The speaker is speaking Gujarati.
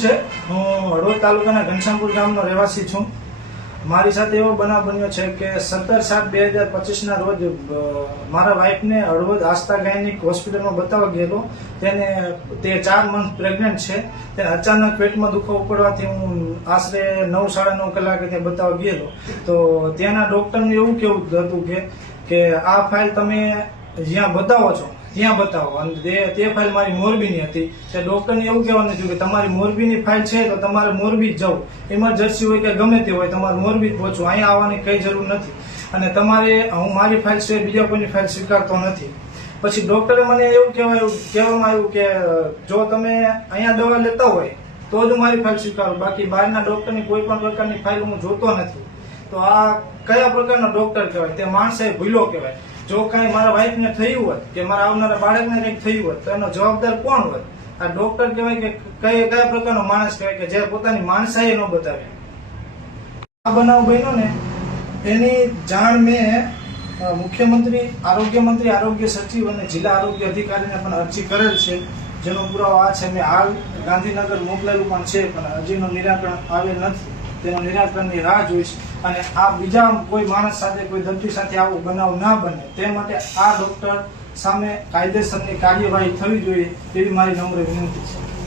છે હું હળવદ તાલુકાના ઘનશ્યામપુર ગામનો રહેવાસી છું। મારી સાથે એવો બનાવ બન્યો છે કે 17/7/2025 ના રોજ મારા વાઇફને હળવદ આસ્થા ગાયનિક હોસ્પિટલમાં બતાવવા ગયેલો। તે 4 મંથ પ્રેગ્નન્ટ છે। તેને અચાનક પેટમાં દુખાવો પડવાથી હું આશરે 9-9.5 કલાકે ત્યાં બતાવવા ગયેલો। તો ત્યાંના ડોક્ટરનું એવું કેવું હતું કે આ ફાઇલ તમે જ્યાં બતાવો છો ત્યાં બતાવો। અને તે ફાઇલ મારી મોરબીની હતી। તે ડોક્ટરને એવું કહેવાનું હતું કે તમારી મોરબીની ફાઇલ છે તો તમારે મોરબી જ જવું, ઇમરજન્સી હોય કે ગમે તે હોય તમારે મોરબી જ પહોંચવું, અહીંયા આવવાની કઈ જરૂર નથી। અને તમારે હું મારી ફાઇલ સિવાય બીજા કોઈની ફાઇલ સ્વીકારતો નથી। પછી ડોક્ટરે મને એવું કહેવામાં આવ્યું કે જો તમે અહીંયા દવા લેતા હોય તો જ હું મારી ફાઇલ સ્વીકારું, બાકી બહારના ડોક્ટરની કોઈ પણ પ્રકારની ફાઇલ હું જોતો નથી। તો આ કયા પ્રકારનો ડોક્ટર કહેવાય? તે માણસે ભૂલો કહેવાય। જો કાંઈ મારા વાઇફને થયું હોત કે મારા આવનારા બાળકને કંઈક થયું હોત તો એનો જવાબદાર કોણ હોત? આ ડોક્ટર કહેવાય કે કયા પ્રકારનો માણસ કહેવાય કે જે પોતાની માણસાઈ ન બતાવે? આ બનાવ બન્યો ને એની જાણ મેં મુખ્યમંત્રી, આરોગ્ય મંત્રી, આરોગ્ય સચિવ અને જિલ્લા આરોગ્ય અધિકારીને પણ અરજી કરેલ છે, જેનો પુરાવો આ છે। મેં હાલ ગાંધીનગર મોકલેલું પણ છે, પણ હજીનું નિરાકરણ આવેલ નથી। તેના નિરાકરણની રાહ જોઈશ અને આ બીજા કોઈ માણસ સાથે, કોઈ દર્દી સાથે આવો બનાવ ના બને તે માટે આ ડોક્ટર સામે કાયદેસરની કાર્યવાહી થવી જોઈએ તેવી મારી નમ્ર વિનંતી છે।